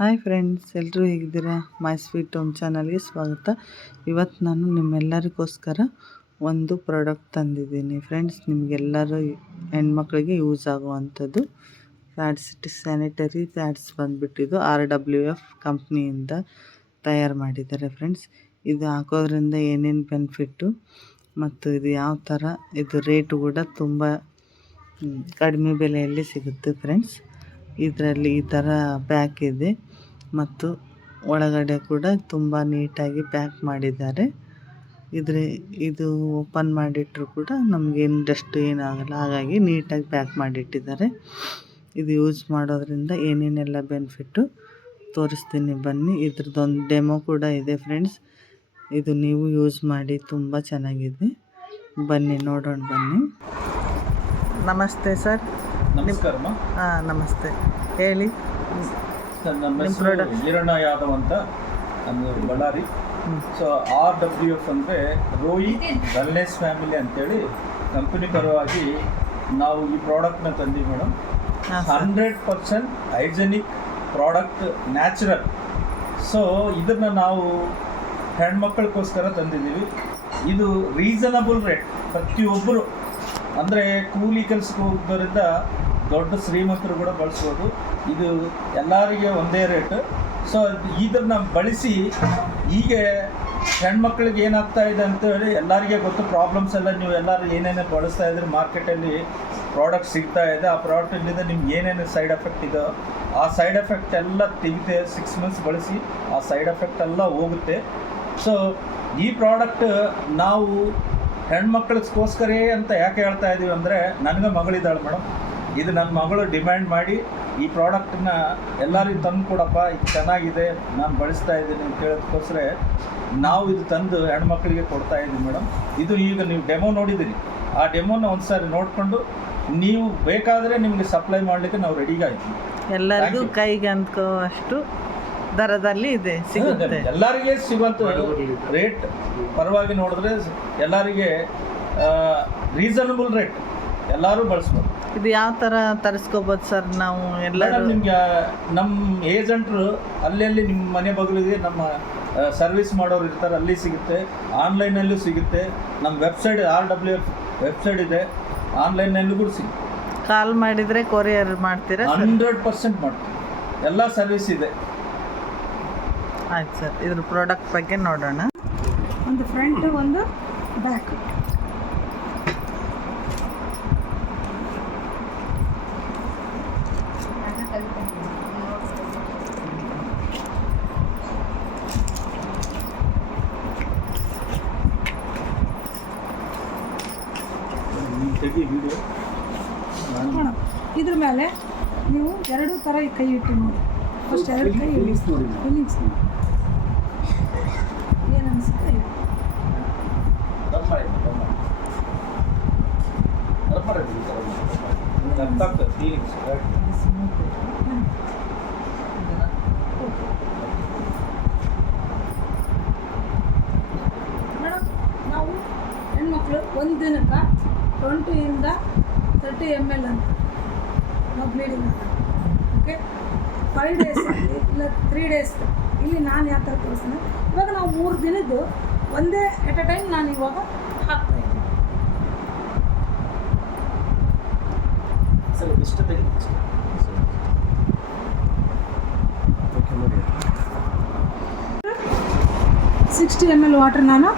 Hi friends, ಎಲ್ಲರೂ ಹೇಗಿದ್ದೀರಾ? My sweet home ಚಾನಲ್ಗೆ ಸ್ವಾಗತ. ಇವತ್ತು ನಾನು ನಿಮ್ಮೆಲ್ಲರಿಗೋಸ್ಕರ ಒಂದು ಪ್ರಾಡಕ್ಟ್ ತಂದಿದ್ದೀನಿ ಫ್ರೆಂಡ್ಸ್. ನಿಮಗೆಲ್ಲರೂ ಹೆಣ್ಮಕ್ಳಿಗೆ ಯೂಸ್ ಆಗುವಂಥದ್ದು ಪ್ಯಾಡ್ಸ್, ಸ್ಯಾನಿಟರಿ ಪ್ಯಾಡ್ಸ್ ಬಂದುಬಿಟ್ಟಿದ್ದು RWF ಕಂಪ್ನಿಯಿಂದ ತಯಾರು ಮಾಡಿದ್ದಾರೆ ಫ್ರೆಂಡ್ಸ್. ಇದು ಹಾಕೋದ್ರಿಂದ ಏನೇನು ಬೆನಿಫಿಟ್ಟು ಮತ್ತು ಇದು ಯಾವ ಥರ, ಇದು ರೇಟು ಕೂಡ ತುಂಬ ಕಡಿಮೆ ಬೆಲೆಯಲ್ಲಿ ಸಿಗುತ್ತೆ ಫ್ರೆಂಡ್ಸ್. ಇದರಲ್ಲಿ ಈ ಥರ ಪ್ಯಾಕ್ ಇದೆ ಮತ್ತು ಒಳಗಡೆ ಕೂಡ ತುಂಬ ನೀಟಾಗಿ ಪ್ಯಾಕ್ ಮಾಡಿದ್ದಾರೆ. ಇದು ಓಪನ್ ಮಾಡಿಟ್ಟರು ಕೂಡ ನಮಗೇನು ಡಸ್ಟ್ ಏನಾಗಲ್ಲ, ಹಾಗಾಗಿ ನೀಟಾಗಿ ಪ್ಯಾಕ್ ಮಾಡಿಟ್ಟಿದ್ದಾರೆ. ಇದು ಯೂಸ್ ಮಾಡೋದ್ರಿಂದ ಏನೇನೆಲ್ಲ ಬೆನಿಫಿಟ್ಟು ತೋರಿಸ್ತೀನಿ ಬನ್ನಿ. ಇದ್ರದ್ದೊಂದು ಡೆಮೋ ಕೂಡ ಇದೆ ಫ್ರೆಂಡ್ಸ್. ಇದು ನೀವು ಯೂಸ್ ಮಾಡಿ, ತುಂಬ ಚೆನ್ನಾಗಿದೆ. ಬನ್ನಿ ನೋಡೋಣ ಬನ್ನಿ. ನಮಸ್ತೆ ಸರ್. ನಮಸ್ಕಾರಮ್ಮ. ಹಾಂ, ನಮಸ್ತೆ. ಹೇಳಿ. ನಮ್ಮ ಹೆಸರು ಈರಣ್ಣ ಯಾದವ್ ಅಂತ, ನಮ್ಮದು ಬಳ್ಳಾರಿ. ಸೊ RWF ಅಂದರೆ ರೋಯಿ ವೆಲ್ನೆಸ್ ಫ್ಯಾಮಿಲಿ ಅಂತೇಳಿ ಕಂಪನಿ ಪರವಾಗಿ ನಾವು ಈ ಪ್ರಾಡಕ್ಟ್ನ ತಂದೀವಿ madam. 100% hygienic product, natural. So ಇದನ್ನು ನಾವು ಹೆಣ್ಮಕ್ಳಿಗೋಸ್ಕರ ತಂದಿದ್ದೀವಿ. ಇದು ರೀಸನಬಲ್ ರೇಟ್. ಪ್ರತಿಯೊಬ್ಬರು ಅಂದರೆ ಕೂಲಿ ಕೆಲಸಕ್ಕೆ ಹೋಗೋದ್ರಿಂದ ದೊಡ್ಡ ಶ್ರೀಮಂತರು ಕೂಡ ಬಳಸ್ಬೋದು. ಇದು ಎಲ್ಲರಿಗೆ ಒಂದೇ ರೇಟ್. ಸೊ ಇದನ್ನು ಬಳಸಿ ಹೀಗೆ ಹೆಣ್ಮಕ್ಳಿಗೆ ಏನಾಗ್ತಾ ಇದೆ ಅಂತೇಳಿ ಎಲ್ಲರಿಗೆ ಗೊತ್ತು. ಪ್ರಾಬ್ಲಮ್ಸ್ ಎಲ್ಲ ನೀವು ಎಲ್ಲರೂ ಏನೇನು ಬಳಸ್ತಾ ಇದ್ರೆ ಮಾರ್ಕೆಟಲ್ಲಿ ಪ್ರಾಡಕ್ಟ್ ಸಿಗ್ತಾ ಇದೆ. ಆ ಪ್ರಾಡಕ್ಟಿಂದ ನಿಮ್ಗೆ ಏನೇನು ಸೈಡ್ ಎಫೆಕ್ಟ್ ಇದೋ ಆ ಸೈಡ್ ಎಫೆಕ್ಟ್ ಎಲ್ಲ ತೆಗಿತೆ. 6 months ಬಳಸಿ ಆ ಸೈಡ್ ಎಫೆಕ್ಟ್ ಎಲ್ಲ ಹೋಗುತ್ತೆ. ಸೊ ಈ ಪ್ರಾಡಕ್ಟ್ ನಾವು ಹೆಣ್ಮಕ್ಳಿಗೋಸ್ಕರೇ ಅಂತ ಯಾಕೆ ಹೇಳ್ತಾ ಇದ್ದೀವಿ ಅಂದರೆ, ನನಗೆ ಮಗಳಿದ್ದಾಳೆ ಮೇಡಮ್. ಇದು ನನ್ನ ಮಗಳು ಡಿಮ್ಯಾಂಡ್ ಮಾಡಿ ಈ ಪ್ರಾಡಕ್ಟನ್ನ ಎಲ್ಲರಿಗೂ ತಂದು ಕೊಡಪ್ಪ, ಇದು ಚೆನ್ನಾಗಿದೆ, ನಾನು ಬಳಸ್ತಾ ಇದ್ದೀನಿ ಅಂತ ಹೇಳೋದಕ್ಕೋಸ್ಕರ ನಾವು ಇದು ತಂದು ಹೆಣ್ಮಕ್ಳಿಗೆ ಕೊಡ್ತಾ ಇದ್ದೀವಿ ಮೇಡಮ್. ಇದು ಈಗ ನೀವು ಡೆಮೋ ನೋಡಿದ್ದೀರಿ. ಆ ಡೆಮೋನ ಒಂದು ಸಾರಿ ನೋಡಿಕೊಂಡು ನೀವು ಬೇಕಾದರೆ ನಿಮಗೆ ಸಪ್ಲೈ ಮಾಡಲಿಕ್ಕೆ ನಾವು ರೆಡಿಗಾಯ್ತೀವಿ. ಎಲ್ಲರಿಗೂ ಕೈಗೆ ಅಂದ್ಕೋ ಅಷ್ಟು ದರದಲ್ಲಿ ಇದೆ, ಸಿಗುತ್ತೆ. ಎಲ್ಲರಿಗೆ ಸಿಗುವಂಥ ರೇಟ್ ಪರವಾಗಿ ನೋಡಿದ್ರೆ ಎಲ್ಲರಿಗೆ ರೀಸನಬಲ್ ರೇಟ್, ಎಲ್ಲರೂ ಬಳಸ್ಬೋದು. ಇದು ಯಾವ ಥರ ತರಿಸ್ಕೋಬೋದು ಸರ್ ನಾವು? ಎಲ್ಲರೂ ನಿಮಗೆ ನಮ್ಮ ಏಜೆಂಟ್ರು ಅಲ್ಲಲ್ಲಿ ನಿಮ್ಮ ಮನೆ ಬಗಲಿಗೆ ನಮ್ಮ ಸರ್ವಿಸ್ ಮಾಡೋರು ಇರ್ತಾರೆ, ಅಲ್ಲಿ ಸಿಗುತ್ತೆ. ಆನ್ಲೈನಲ್ಲೂ ಸಿಗುತ್ತೆ. ನಮ್ಮ ವೆಬ್ಸೈಟ್ RWF ವೆಬ್ಸೈಟ್ ಇದೆ, ಆನ್ಲೈನಲ್ಲೂ ಕೂಡ ಸಿಗುತ್ತೆ. ಕಾಲ್ ಮಾಡಿದರೆ ಕೊರಿಯರ್ ಮಾಡ್ತೀರಾ? 100% ಮಾಡ್ತೀವಿ. ಎಲ್ಲ ಸರ್ವಿಸ್ ಇದೆ. ಆಯ್ತು ಸರ್. ಇದ್ರ ಪ್ರಾಡಕ್ಟ್ ಬಗ್ಗೆ ನೋಡೋಣ. ಒಂದು ಫ್ರಂಟ್, ಒಂದು ಬ್ಯಾಕ್. ಇದ್ರ ಮೇಲೆ ನೀವು ಎರಡು ಥರ ಕೈ ಇಟ್ಟು ನೋಡಿ. ಫಸ್ಟ್ ಎರಡು ಕೈ ಫೀಲಿಂಗ್ಸ್ ನೋಡಿ. ಏನು ಅನಿಸುತ್ತೆ? ಮೇಡಮ್, ನಾವು ಹೆಣ್ಮಕ್ಳು ಒಂದು ದಿನಕ್ಕೆ 20 to 30 ml ಅಂತ ನಾವು ಬ್ಲೀಡಿಂಗ್. ಓಕೆ, 5 days ಇಲ್ಲ 3 days. ಇಲ್ಲಿ ನಾನು ಯಾವ ಥರ ತೋರಿಸ್ತೀನಿ. ಇವಾಗ ನಾವು 3 ದಿನದ್ದು ಒಂದೇ ಎಟ್ ಅ ಟೈಮ್ ನಾನು ಇವಾಗ ಹಾಕ್ತಾಯಿದ್ದೀನಿ. ಸರ್ ಇಷ್ಟ ತೆಗೆದು 60 ml ವಾಟರ್ ನಾನು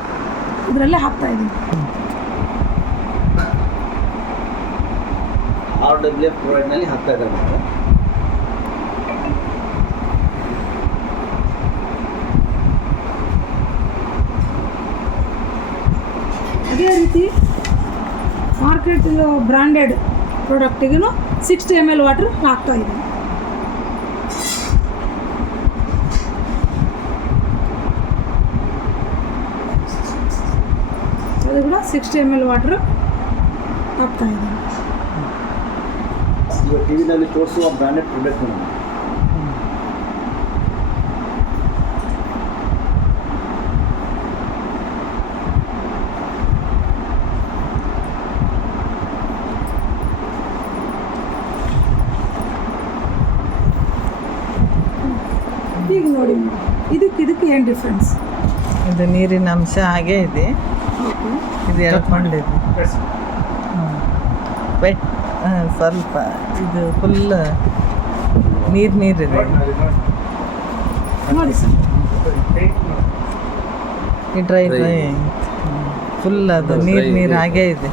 ಇದರಲ್ಲೇ ಹಾಕ್ತಾಯಿದ್ದೀನಿ. RWF ಪ್ರಾಡಕ್ಟ್ನಲ್ಲಿ ಹಾಕ್ತಾ ಇದ್ದಾರೆ ಮಾತ್ರ. ಅದೇ ರೀತಿ ಮಾರ್ಕೆಟ್ ಬ್ರ್ಯಾಂಡೆಡ್ ಪ್ರಾಡಕ್ಟಿಗೂ 60 ml ವಾಟರ್ ಹಾಕ್ತಾ ಇದ್ದೀನಿ. ಅದು ಕೂಡ 60 ml ವಾಟರ್ ಹಾಕ್ತಾ ಇದ್ದೀನಿ. ಇವಾಗ ಟಿವಿನಲ್ಲಿ ತೋರಿಸುವ ಬ್ರ್ಯಾಂಡೆಡ್ ಪ್ರಾಡಕ್ಟ್ ಮೇಡಮ್. ಈಗ ನೋಡಿ ಇದಕ್ಕೆ ಏನು ಡಿಫ್ರೆನ್ಸ್? ಇದು ನೀರಿನ ಅಂಶ ಹಾಗೇ ಇದೆ, ಇದು ಎಳ್ಕೊಂಡಿದೆ. ವೆಟ್ ಸ್ವಲ್ಪ ಇದು ಫುಲ್ ನೀರಿದೆ. ನೋಡಿ ಸರ್, ಈ ಡ್ರೈ ಫುಲ್ ಅದು ನೀರು ಹಾಗೇ ಇದೆ.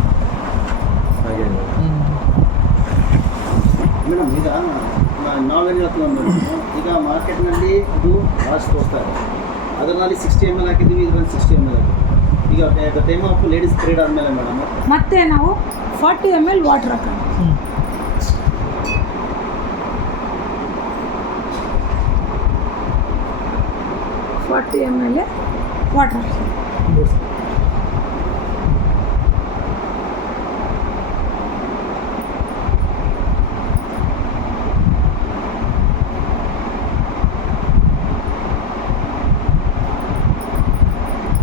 ಮೇಡಮ್ ಈಗ ನಾವೇನು ಹೇಳ್ತೀವಿ ಮೇಡಮ್, ಈಗ ಮಾರ್ಕೆಟ್ನಲ್ಲಿ ಇದು ಭಾಳಷ್ಟು ತೋರಿಸ್ತಾ ಇದೆ. ಅದರಲ್ಲಿ 60 ml ಹಾಕಿದ್ದೀವಿ, ಇದರಲ್ಲಿ 60 ml ಹಾಕಿದ್ದೀವಿ. ಈಗ the time of ladies period ಆದಮೇಲೆ ಮೇಡಮ್ ಮತ್ತೆ ನಾವು 40 ml ವಾಟರ್ ಹಾಕೋಣ. 40 ml ವಾಟರ್ ಹಾಕಿ.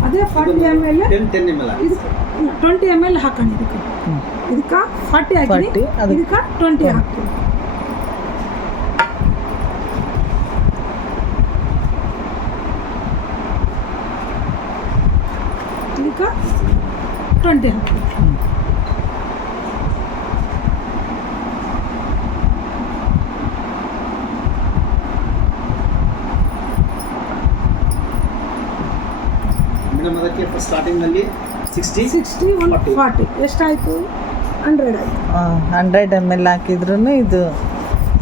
ಅದೇ 40 ml 10 ml ಹಾಕಿ. ಇದಕ್ಕೆ 20 ml ಹಾಕೋಣ. ಇದಕ್ಕೆ 40 ಹಾಕಿ, 40 ಅದಕ್ಕೆ ಇದಕ್ಕೆ 20 ಹಾಕ್ತೀವಿ. ಇದಕ್ಕೆ 20 ಹಾಕ್ತೀವಿ. ಮೇಡಮ್ ಅದಕ್ಕೆ ಫಸ್ಟ್ ಸ್ಟಾರ್ಟಿಂಗ್ನಲ್ಲಿ 60 60 40 ಎಷ್ಟಾಯಿತು? 100 ಆಯಿತು. 100 ml ಹಾಕಿದ್ರು ಇದು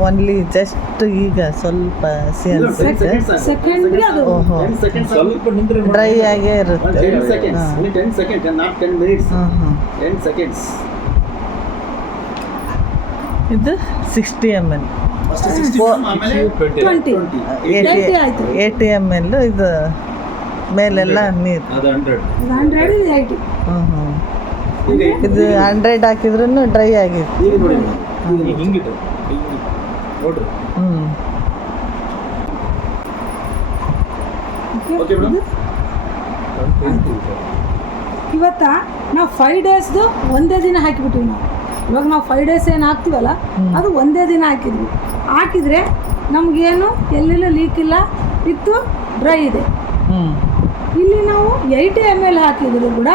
ಓನ್ಲಿ ಜಸ್ಟ್ ಈಗ ಸ್ವಲ್ಪ ಹಸಿ ಅನ್ಸುತ್ತೆ, ಸೆಕೆಂಡ್ಗೆ ಅದು ಓಹೋ. 10 seconds ಸ್ವಲ್ಪ ನಿಂತ್ರೆ ಡ್ರೈ ಆಗೇ ಇರುತ್ತೆ. 10 seconds, only 10 seconds, not 10 minutes. 10 seconds. ಇದು 60 ml, ಫಸ್ಟ್ 60 ಆಮೇಲೆ 20 20 ಆಯಿತು. 80 ml ಇದು ಮೇಲೆಲ್ಲ ನೀರು. ಅದು 100. 100 ಇದು 80. ಈಗ ಇದು 100 ಹಾಕಿದ್ರು ಡ್ರೈ ಆಗಿದೆ. ಈಗ ನೋಡಿ ಈಗ ಹಿಂಗಿಟ್ಟು ನೋಡ್ರಿ. Okay madam. ಇವತ್ತ ನಾವು 5 ಡೇಸ್ದು ಒಂದೇ ದಿನ ಹಾಕಿಬಿಟ್ಟಿವಿ. ಇವಾಗ ನಾವು 5 ಡೇಸ್ ಏನು ಹಾಕ್ತೀವಲ್ಲ ಅದು ಒಂದೇ ದಿನ ಹಾಕಿದ್ವಿ. ಹಾಕಿದರೆ ನಮಗೇನು ಎಲ್ಲೆಲ್ಲ ಲೀಕ್ ಇಲ್ಲ, ಇತ್ತು ಡ್ರೈ ಇದೆ. ಇಲ್ಲಿ ನಾವು 80 ml ಹಾಕಿದ್ರು ಕೂಡ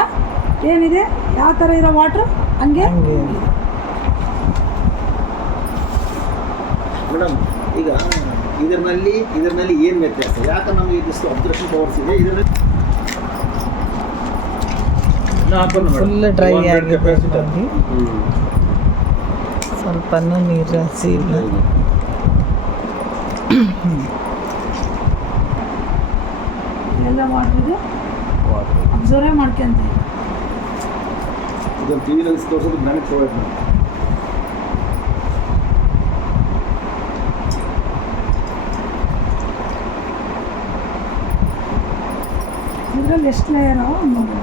ಏನಿದೆ, ಯಾವ ಥರ ಇರೋ ವಾಟ್ರ್ ಹಂಗೆ ಮೇಡಮ್. ಈಗ ಇದರಲ್ಲಿ ಏನು ವ್ಯತ್ಯಾಸ? ಯಾಕೆ ನಮಗೆ ಇದಿಷ್ಟು ಅಬ್ಸರ್ವೇಷನ್ ಪವರ್ಸ್ ಇದೆ ಇದರಲ್ಲಿ? ಫುಲ್ ಡ್ರೈ ಆಗಿದೆ, ಸ್ವಲ್ಪನೂ ನೀರು ಹಸಿ ಇಲ್ಲ. ಎಲ್ಲ ವಾಟ್ರಿಗೆ ಅಬ್ಸರ್ವೇ ಮಾಡ್ಕೊಂತ. ಇದೊಂದು ಟಿವಿನಲ್ಲಿ ತೋರಿಸೋದು ಬ್ರಾಂಡೆಡ್ ಪ್ರೊವೈಡ್ ಮಾಡಿ. ಇದರಲ್ಲಿ ಎಷ್ಟು ಲೇಯರ್ ಅವ ನೋಡಿ.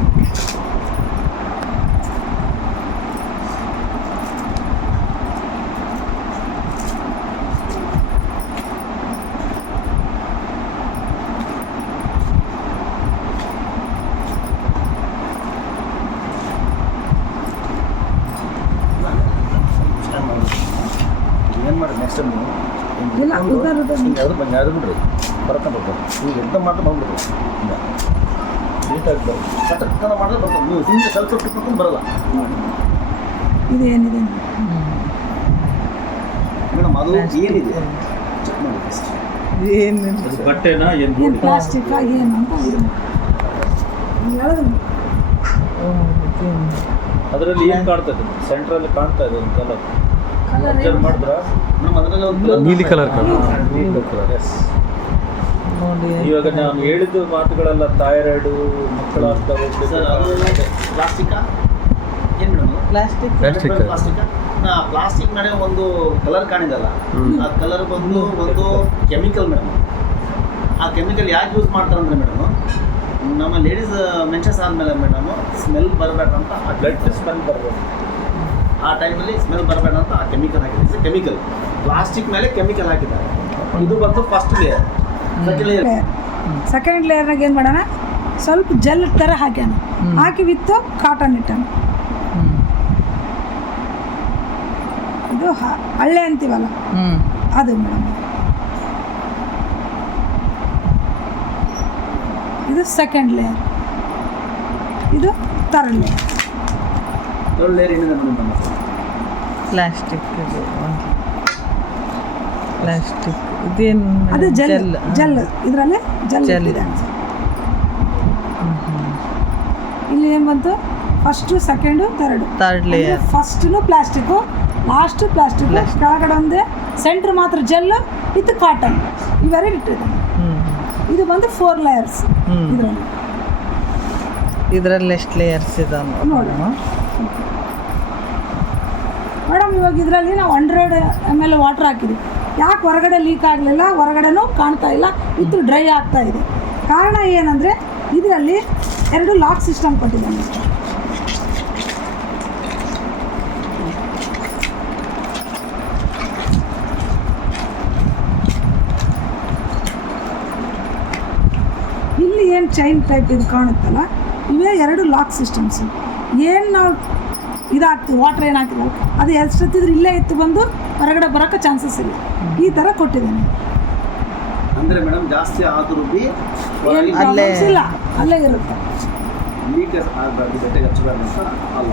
ಏನು ಮಾಡಿ ನೆಕ್ಸ್ಟ್ ಟೈಮ್ ಇಲ್ಲ ಉದಾಹರಣೆ ಯಾವುದು ಬಂದು ಯಾವುದು ಬಿಡ್ರಿ ಬರ್ಕೊಂಡು ಬರ್ತಾರೆ. ಈಗ ಎಂತ ಮಾತ್ರ ಬಂದ್ಬಿಡ್ರಿ. ನೀಟಾಗಿ ಬರೋದು ಕಟ್ಟಕ್ಕನ ಮಾಡಿದ್ರೆ ಬರ್ತದೆ. ನೀವು ಸುಮ್ಮನೆ ಸ್ವಲ್ಪ ಸ್ವಲ್ಪ ಮಾಡ್ಕೊಂಡು ಬರಲ್ಲ ಇದು ಏನಿದೆ ಮೇಡಮ್. ಅದು ಏನಿದೆ ಚೆಕ್ ಮಾಡಿ ಫಸ್ಟ್. ಏನು ಅದು ಬಟ್ಟೆನಾ ಏನು ಏನು ನೋಡಿ. ಪ್ಲಾಸ್ಟಿಕ್ ಏನು ಅಂತ ಇದು ಹೇಳೋದು. ಅದರಲ್ಲಿ ಏನು ಕಾಣ್ತದೆ? ಸೆಂಟ್ರಲ್ಲಿ ಕಾಣ್ತಾ ಇದೆ ಒಂದು ಕಲರ್. ಕಲರ್ ಅಬ್ಸರ್ವ್ ಮಾಡಿದ್ರ ಮೇಡಮ್ ಅದರಲ್ಲಿ ಒಂದು ನೀಲಿ ಕಲರ್ ನೀಲಿ ಕಲರ್. ಎಸ್. ನೋಡಿ ಇವಾಗ ನಾನು ಹೇಳಿದ ಮಾತುಗಳೆಲ್ಲ ಥೈರಾಯ್ಡು, ಮಕ್ಕಳಾಗ್ತವೆ, ಸರ್ ಅದು ಪ್ಲಾಸ್ಟಿಕ್ಕಾ ಏನು ಮೇಡಮ್? ಪ್ಲಾಸ್ಟಿಕ್ ಪ್ಲಾಸ್ಟಿಕ್ ಮೇಲೆ ಒಂದು ಕಲರ್ ಕಾಣಿದಲ್ಲ, ಆ ಕಲರ್ ಬಂದು ಒಂದು ಕೆಮಿಕಲ್ ಮೇಡಮ್. ಆ ಕೆಮಿಕಲ್ ಯಾಕೆ ಯೂಸ್ ಮಾಡ್ತಾರೆ ಅಂದರೆ ಮೇಡಮ್, ನಮ್ಮ ಲೇಡೀಸ್ ಮೆನ್ಷನ್ಸ್ ಆದಮೇಲೆ ಮೇಡಮ್ ಸ್ಮೆಲ್ ಬರಬೇಡ್ರಿ ಅಂತ, ಆ ಬ್ಲಡ್ ಸ್ಮೆಲ್ ಬರಬೇಕು ಆ ಟೈಮಲ್ಲಿ ಸ್ಮೆಲ್ ಬರಬೇಡ ಅಂತ ಆ ಕೆಮಿಕಲ್ ಹಾಕಿದ್ದಾರೆ. ಕೆಮಿಕಲ್ ಪ್ಲಾಸ್ಟಿಕ್ ಮೇಲೆ ಕೆಮಿಕಲ್ ಹಾಕಿದ್ದಾರೆ. ಇದು ಬಂದು first layer. Second layer second ಲೇಯರ್ನಾಗ ಏನು ಮಾಡೋಣ, ಸ್ವಲ್ಪ ಜೆಲ್ ಥರ ಹಾಕ್ಯಾನ, ಹಾಕಿ ವಿತ್ತು ಕಾಟನ್ ಇಟ್ಟಾನ. ಇದು ಹಳ್ಳೆ ಅಂತೀವಲ್ಲ ಅದು ಮೇಡಮ್. ಇದು ಸೆಕೆಂಡ್ ಲೇಯರ್, ಇದು ಥರ್ಡ್ ಲೇಯರ್. ಥರ್ಡ್ ಲೇಯರ್ ಏನಿದೆ ನೋಡಿ ನಮ್ಮ ಪ್ಲಾಸ್ಟಿಕ್ ಇದು ಒಂದು ಪ್ಲಾಸ್ಟಿಕ್ ಇದೇನು ಅದು ಜೆಲ್ ಜೆಲ್, ಇದರಲ್ಲಿ ಜೆಲ್ ಜೆಲ್. ಇದೆ. ಇಲ್ಲಿ ಏನು ಬಂತು, first second third. Third layer. First plastic, last plastic, ಕೆಳಗಡೆ ಒಂದೇ, ಸೆಂಟ್ರ್ ಮಾತ್ರ ಜೆಲ್ ವಿತ್ ಕಾಟನ್, ಇವೆರಡು ಇಟ್ಟಿದೆ. ಇದು ಬಂದು 4 ಲೇಯರ್ಸ್. ಇದರಲ್ಲಿ ಇದರಲ್ಲಿ ಎಷ್ಟು ಲೇಯರ್ಸ್ ಇದಾವೆ ನೋಡಿ ಮೇಡಮ್. ಇವಾಗ ಇದರಲ್ಲಿ ನಾವು 100 ml ವಾಟರ್ ಹಾಕಿದ್ವಿ. ಯಾಕೆ ಹೊರಗಡೆ ಲೀಕ್ ಆಗಲಿಲ್ಲ, ಹೊರಗಡೆನೂ ಕಾಣ್ತಾ ಇಲ್ಲ, ಇದು ಡ್ರೈ ಆಗ್ತಾ ಇದೆ. ಕಾರಣ ಏನಂದರೆ ಇದರಲ್ಲಿ 2 ಲಾಕ್ ಸಿಸ್ಟಮ್ ಕೊಟ್ಟಿದ್ದಾನೆ. ಇಲ್ಲಿ ಏನು ಚೈನ್ ಟೈಪ್ ಇದು ಕಾಣುತ್ತಲ್ಲ, ಇವೇ 2 ಲಾಕ್ ಸಿಸ್ಟಮ್ಸು. ಏನು ನಾವು ಇದಾಗ್ತೀವಿ, ವಾಟರ್ ಏನು ಹಾಕಿಲ್ಲ ಅದು ಎಷ್ಟೊತ್ತಿದ್ರೆ ಇಲ್ಲೇ ಇತ್ತು ಬಂದು ಹೊರಗಡೆ ಬರೋಕ್ಕೆ ಚಾನ್ಸಸ್ ಇಲ್ಲ. ಈ ಥರ ಕೊಟ್ಟಿದ್ದೇನೆ. ಅಂದರೆ ಮೇಡಮ್ ಜಾಸ್ತಿ ಆದರೂ ಬಿ ಏನು ಪ್ರಾಬ್ಲಮ್ಸ್ ಇಲ್ಲ, ಅಲ್ಲೇ ಇರುತ್ತೆ. ಲೀಕ್ ಆಗಬಾರ್ದು, ಬೆಟ್ಟಗೆ ಹಚ್ಚಬಾರ್ದು ಅಂತ ಅಲ್ಲ.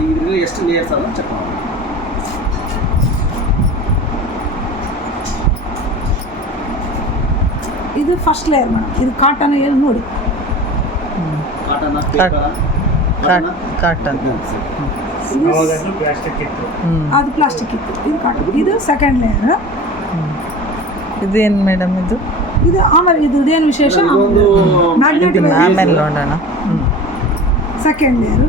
ಈಗ ಇದರಲ್ಲಿ ಎಷ್ಟು ಲೇಯರ್ಸ್ ಆದ ಚೆಕ್ ಮಾಡಿ. ಇದು ಫಸ್ಟ್ ಲೇಯರ್ ಮೇಡಮ್. ಇದು ಕಾಟನ್ ಏನು ನೋಡಿ, ಕಾಟನ್ ಕಾಟನ್. ಅದು ಪ್ಲಾಸ್ಟಿಕ್ ಇತ್ತು, ಇದು ಕಾಟನ್. ಇದು ಸೆಕೆಂಡ್ ಲೇಯರ್. ಇದೇನು ಮೇಡಮ್ ಇದು? ಇದು ಆಮೇಲೆ ಇದೇನು ವಿಶೇಷ, ಮ್ಯಾಗ್ನೆಟ್ ಆಮೇಲೆ ನೋಡೋಣ. Second layer.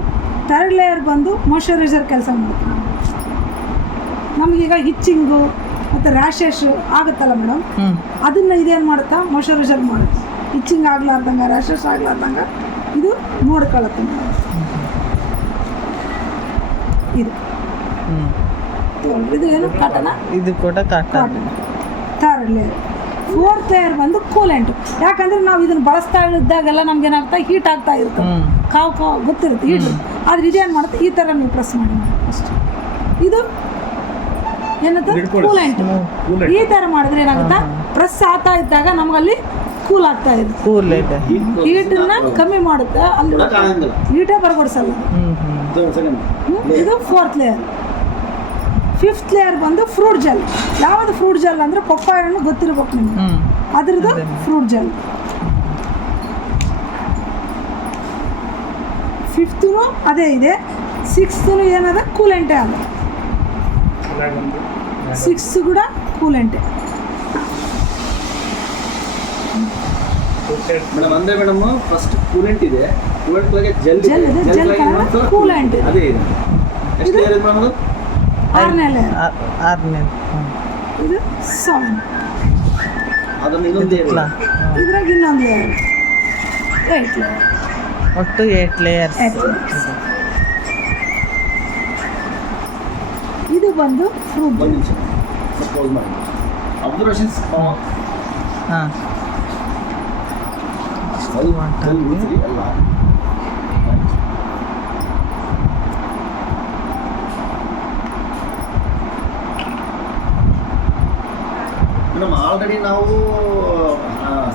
ಥರ್ಡ್ ಲೇಯರ್ ಬಂದು ಮಾಯ್ಶ್ಚರೈಸರ್ ಕೆಲಸ ಮಾಡುತ್ತೆ. ನಮಗೀಗ ಹಿಚ್ಚಿಂಗು ಮತ್ತು ರ್ಯಾಷಸ್ ಆಗುತ್ತಲ್ಲ ಮೇಡಮ್, ಅದನ್ನು ಇದೇನು ಮಾಡುತ್ತಾ, ಮಾಯ್ಶ್ಚರೈಸರ್ ಮಾಡುತ್ತೆ. ಹಿಚ್ಚಿಂಗ್ ಆಗ್ಲಾರ್ದಂಗೆ, ರ್ಯಾಷಸ್ ಆಗ್ಲಾರ್ದಂಗೆ ಇದು ನೋಡ್ಕೊಳ್ಳುತ್ತೆ ಮೇಡಮ್. ಇದು ಇದು ಏನು ಕಾಟನ, ಇದು ಕೂಡ cotton. Cotton. Third layer. Fourth layer ಬಂದು ಕೂಲೆಂಟು. ಯಾಕಂದರೆ ನಾವು ಇದನ್ನು ಬಳಸ್ತಾ ಇದ್ದಾಗೆಲ್ಲ ನಮ್ಗೇನಾಗ್ತಾ ಹೀಟ್ ಆಗ್ತಾ ಇರುತ್ತೆ, ಕಾವು ಗೊತ್ತಿರುತ್ತೆ ಹೀಟ್. ಆದರೆ ಇದೇನು ಮಾಡುತ್ತೆ, ಈ ಥರ ನೀವು ಪ್ರೆಸ್ ಮಾಡಿ ಅಷ್ಟೇ. ಇದು ಏನಂತ ಕೂಲೆಂಟ್. ಈ ಥರ ಮಾಡಿದ್ರೆ ಏನಾಗುತ್ತಾ, ಪ್ರೆಸ್ ಆಗ್ತಾ ಇದ್ದಾಗ ನಮಗಲ್ಲಿ ಕೂಲ್ ಆಗ್ತಾ ಇರುತ್ತೆ. ಕೂಲ್ ಇದೆ. ಹೀಟನ್ನ ಕಮ್ಮಿ ಮಾಡುತ್ತೆ, ಅಲ್ಲಿ ಹೀಟೇ ಬರಗೊಡಿಸಲ್ಲ. ಇದು ಫೋರ್ತ್ ಲೇಯರ್. ಫಿಫ್ತ್ ಲೇಯರ್ ಬಂದು ಫ್ರೂಟ್ ಜೆಲ್. ಯಾವುದು ಫ್ರೂಟ್ ಜೆಲ್ ಅಂದರೆ ಪಪ್ಪಾಯ ಹಣ್ಣು ಗೊತ್ತಿರ್ಬೇಕು ನಿಮಗೆ, ಅದ್ರದ್ದು ಫ್ರೂಟ್ ಜೆಲ್. ಫಿಫ್ತೂ ಅದೇ ಇದೆ. ಸಿಕ್ಸ್ತು ಏನದ ಕೂಲೆಂಟೇ ಅದ. 6 ಕೂಡ ಕೂಲೆಂಟೆ. ಮೇಡಮ್ ಅಂದರೆ ಮೇಡಮ್ ಫಸ್ಟ್ ಕೂಲೆಂಟ್ ಇದೆ, ಕೂಲೆಂಟ್ ಒಳಗೆ ಜೆಲ್ ಜೆಲ್ ಇದೆ, ಜೆಲ್ ಕೆಳಗಡೆ ಕೂಲೆಂಟ್ ಇದೆ. ಅದೇ ಇದೆ. ಎಷ್ಟು ಲೇಯರ್ ಇದೆ ಮೇಡಮ್ ಅದು? 6ನೇ ಲೇಯರ್. 6ನೇ. ಇದು 7. ಅದನ್ನು ಇನ್ನೊಂದು ಲೇಯರ್. ಇದ್ರಾಗ ಇನ್ನೊಂದು ಲೇಯರ್, 8 ಲೇಯರ್. ಒಟ್ಟು 8 ಲೇಯರ್ಸ್. ಇದು ಬಂದು ಫ್ರೂಟ್. ಒಂದು ನಿಮಿಷ ಸಪೋಸ್ ಮಾಡಿ ಅಬ್ಸರ್ವೇಷನ್ಸ್. ಹಾಂ ಅಲ್ಲ ಮೇಡಮ್ ಆಲ್ರೆಡಿ ನಾವು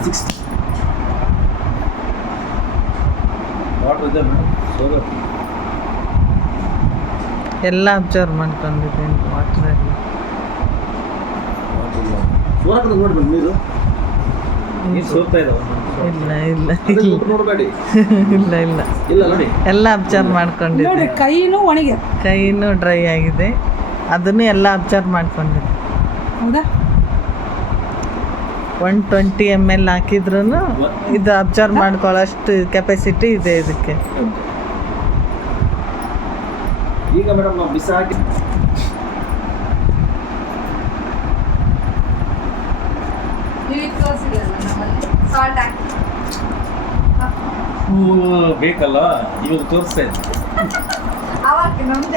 6 ವಾಟರ್ ಇದೆ ಮೇಡಮ್. ಸೋಲರ್ ಎಲ್ಲ ಅಬ್ಸರ್ವ್ ಮಾಡ್ಕೊಂಡಿದ್ದೀನಿ ವಾಟ್ರಲ್ಲಿ. ಸೋರಕದ ನೋಡಿ ಮೇಡಮ್ ನೀರು ನೀರು ಸೋರ್ತಾ ಇದ್ದಾವೆ. ಇಲ್ಲ ಇಲ್ಲ ಅದನ್ನ ನೋಡಬೇಡಿ. ಇಲ್ಲ ಇಲ್ಲ ಇಲ್ಲ ನೋಡಿ ಎಲ್ಲ ಅಬ್ಸರ್ವ್ ಮಾಡ್ಕೊಂಡಿದ್ದೆ. ನೋಡಿ ಕೈನೂ ಒಣಗಿದೆ, ಕೈನೂ ಡ್ರೈ ಆಗಿದೆ, ಅದನ್ನು ಎಲ್ಲ ಅಬ್ಸರ್ವ್ ಮಾಡ್ಕೊಂಡಿದ್ದೆ. ಹೌದಾ? 120 ml ಹಾಕಿದ್ರೂ ಇದು ಅಬ್ಸರ್ವ್ ಮಾಡ್ಕೊಳ್ಳೋಷ್ಟು ಕೆಪಾಸಿಟಿ ಇದೆ ಇದಕ್ಕೆ. ಈಗ ಮೇಡಮ್ ನಾವು ಬಿಸಾಕಿ ಬೇಕಲ್ಲ, ಇವಾಗ ತೋರಿಸ್ತಾ ಇದ್ದೆ.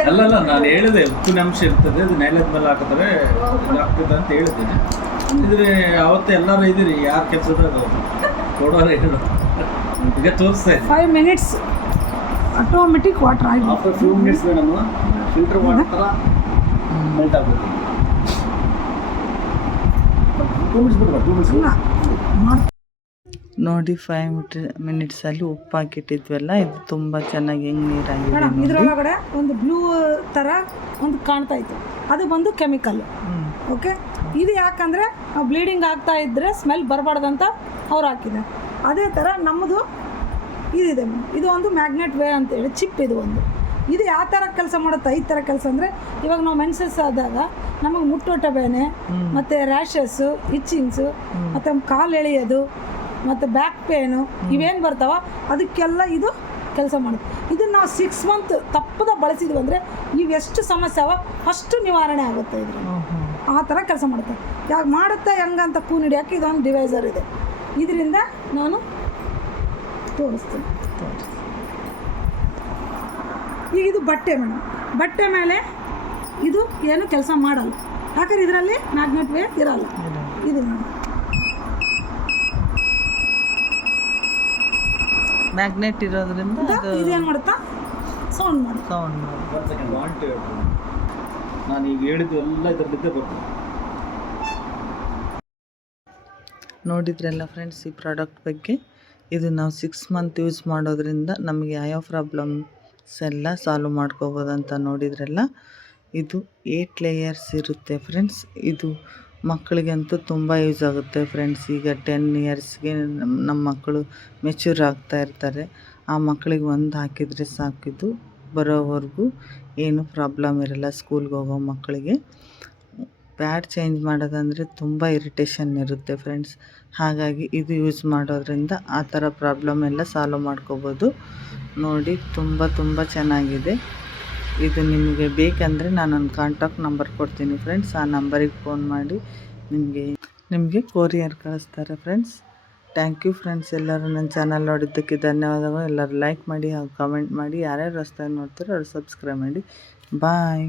ಅಲ್ಲಲ್ಲ, ನಾನು ಹೇಳಿದೆ ಉಪ್ಪಿನ ಅಂಶ ಇರ್ತದೆ, ಅದು ನೆಲದ ಮೇಲೆ ಹಾಕಿದ್ರೆ ಇದಾಗ್ತದೆ ಅಂತ ಹೇಳಿದ್ದೀನಿ. ಇದ್ರೆ ಅವತ್ತು ಎಲ್ಲರೂ ಇದ್ದೀರಿ, ಯಾರು ಕೆಲಸದಾಗ ಕೊಡೋರು ಹೇಳು. ಈಗ ತೋರಿಸ್ತಾ ಇದ್ದೆ. 5 minutes ಆಟೋಮೆಟಿಕ್ ವಾಟರ್ ಆಗಿ after few minutes madam filter water ಥರ ಮೆಲ್ಟ್ ಆಗ್ಬೋದು. ನೋಡಿ 5 ಮಿನಿಟ್ಸಲ್ಲಿ ಉಪ್ಪು ಹಾಕಿಟ್ಟಿದ್ವಲ್ಲ, ಇದು ತುಂಬ ಚೆನ್ನಾಗಿ ಹೆಂಗೆ ನೀರಾಗಿದೆ ಮೇಡಮ್ ನೋಡಿ. ಇದ್ರೊಳಗಡೆ ಒಂದು ಬ್ಲೂ ಥರ ಒಂದು ಕಾಣ್ತಾ ಇತ್ತು, ಅದು ಬಂದು ಕೆಮಿಕಲ್. ಓಕೆ, ಇದು ಯಾಕಂದರೆ ಬ್ಲೀಡಿಂಗ್ ಆಗ್ತಾ ಇದ್ದರೆ ಸ್ಮೆಲ್ ಬರಬಾರ್ದಂತ ಅವ್ರು ಹಾಕಿದ್ದಾರೆ. ಅದೇ ಥರ ನಮ್ಮದು ಇದಿದೆ, ಇದು ಒಂದು ಮ್ಯಾಗ್ನೆಟ್ ವೇ ಅಂತೇಳಿ ಚಿಪ್. ಇದು ಯಾವ ಥರ ಕೆಲಸ ಮಾಡುತ್ತೆ, ಈ ಥರ ಕೆಲಸ ಅಂದರೆ ಇವಾಗ ನಾವು ಮೆನ್ಸಸ್ ಆದಾಗ ನಮಗೆ ಮುಟ್ಟೋಟ ಬೇನೆ ಮತ್ತು ರ್ಯಾಷಸ್ಸು, ಇಚ್ಚಿಂಗ್ಸು, ಮತ್ತು ಕಾಲು ಎಳೆಯೋದು, ಮತ್ತು ಬ್ಯಾಕ್ ಪೇನು ಇವೇನು ಬರ್ತಾವ ಅದಕ್ಕೆಲ್ಲ ಇದು ಕೆಲಸ ಮಾಡುತ್ತೆ. ಇದನ್ನು ನಾವು 6 ಮಂತ್ ತಪ್ಪದ ಬಳಸಿದ್ವಿ ಅಂದರೆ ಇವೆಷ್ಟು ಸಮಸ್ಯೆ ಅವ ಅಷ್ಟು ನಿವಾರಣೆ ಆಗುತ್ತೆ. ಇದ್ರ ಆ ಥರ ಕೆಲಸ ಮಾಡುತ್ತೆ. ಯಾಕೆ ಮಾಡುತ್ತೆ ಹೆಂಗಂತ ಕೂನ್ ಹಿಡಿಯೋಕ್ಕೆ ಇದೊಂದು ಡಿವೈಸರ್ ಇದೆ. ಇದರಿಂದ ನಾನು ತೋರಿಸ್ತೀನಿ. ಈಗ ಇದು ಬಟ್ಟೆ ಮೇಡಮ್, ಬಟ್ಟೆ ಮೇಲೆ ಇದು ಏನು ಕೆಲಸ ಮಾಡಲ್ಲ, ಯಾಕಂದ್ರೆ ಇದರಲ್ಲಿ ಮ್ಯಾಗ್ನೆಟ್ ವೇ ಇರಲ್ಲ. ಇದು ನೋಡಿ, ಮ್ಯಾಗ್ನೆಟ್ ಇರೋದ್ರಿಂದ ಇದೇನು ಮಾಡುತ್ತಾ, ಸೌಂಡ್ ಮಾಡುತ್ತೆ. ಸೌಂಡ್ ಒಂದು ಸೆಕೆಂಡ್ ವಾಂಟ್ ನಾನು ಈಗ ಹೇಳಿದ್ದು ಎಲ್ಲ ಇದರಲ್ಲಿದ್ದೇ ಬರ್ತದೆ. ನೋಡಿದ್ರಲ್ಲ ಫ್ರೆಂಡ್ಸ್ ಈ ಪ್ರಾಡಕ್ಟ್ ಬಗ್ಗೆ. ಇದು ನಾವು 6 ಮಂತ್ ಯೂಸ್ ಮಾಡೋದ್ರಿಂದ ನಮಗೆ ಯಾವ ಪ್ರಾಬ್ಲಮ್ಸ್ ಎಲ್ಲ ಸಾಲ್ವ್ ಮಾಡ್ಕೋಬೋದು ಅಂತ ನೋಡಿದ್ರಲ್ಲ. ಇದು 8 ಲೇಯರ್ಸ್ ಇರುತ್ತೆ ಫ್ರೆಂಡ್ಸ್. ಇದು ಮಕ್ಕಳಿಗಂತೂ ತುಂಬ ಯೂಸ್ ಆಗುತ್ತೆ ಫ್ರೆಂಡ್ಸ್. ಈಗ 10 ಇಯರ್ಸ್ಗೆ ನಮ್ಮ ಮಕ್ಕಳು ಮೆಚ್ಯೂರ್ ಆಗ್ತಾ ಇರ್ತಾರೆ. ಆ ಮಕ್ಕಳಿಗೆ ಒಂದು ಹಾಕಿದರೆ ಸಾಕಿದ್ದು ಬರೋವರೆಗೂ ಏನು ಪ್ರಾಬ್ಲಮ್ ಇರಲ್ಲ. ಸ್ಕೂಲ್ಗೆ ಹೋಗೋ ಮಕ್ಕಳಿಗೆ ಪ್ಯಾಡ್ ಚೇಂಜ್ ಮಾಡೋದಂದರೆ ತುಂಬ ಇರಿಟೇಷನ್ ಇರುತ್ತೆ ಫ್ರೆಂಡ್ಸ್. ಹಾಗಾಗಿ ಇದು ಯೂಸ್ ಮಾಡೋದ್ರಿಂದ ಆ ಥರ ಪ್ರಾಬ್ಲಮ್ ಎಲ್ಲ ಸಾಲ್ವ್ ಮಾಡ್ಕೋಬೋದು. ನೋಡಿ ತುಂಬ ಚೆನ್ನಾಗಿದೆ. ಇದು ನಿಮಗೆ ಬೇಕಂದರೆ ನಾನೊಂದು ಕಾಂಟ್ಯಾಕ್ಟ್ ನಂಬರ್ ಕೊಡ್ತೀನಿ ಫ್ರೆಂಡ್ಸ್. ಆ ನಂಬರಿಗೆ ಫೋನ್ ಮಾಡಿ ನಿಮಗೆ ಕೊರಿಯರ್ ಕಳಿಸ್ತಾರೆ ಫ್ರೆಂಡ್ಸ್. Thank you friends. ಎಲ್ಲರೂ ನನ್ನ ಚಾನಲ್ ನೋಡಿದ್ದಕ್ಕೆ ಧನ್ಯವಾದಗಳು. ಎಲ್ಲರೂ ಲೈಕ್ ಮಾಡಿ ಹಾಗೂ ಕಮೆಂಟ್ ಮಾಡಿ. ಯಾರ್ಯಾರು ಹೊಸ್ದಾಗಿ ನೋಡ್ತಾರೋ ಅವ್ರು ಸಬ್ಸ್ಕ್ರೈಬ್ ಮಾಡಿ. ಬಾಯ್.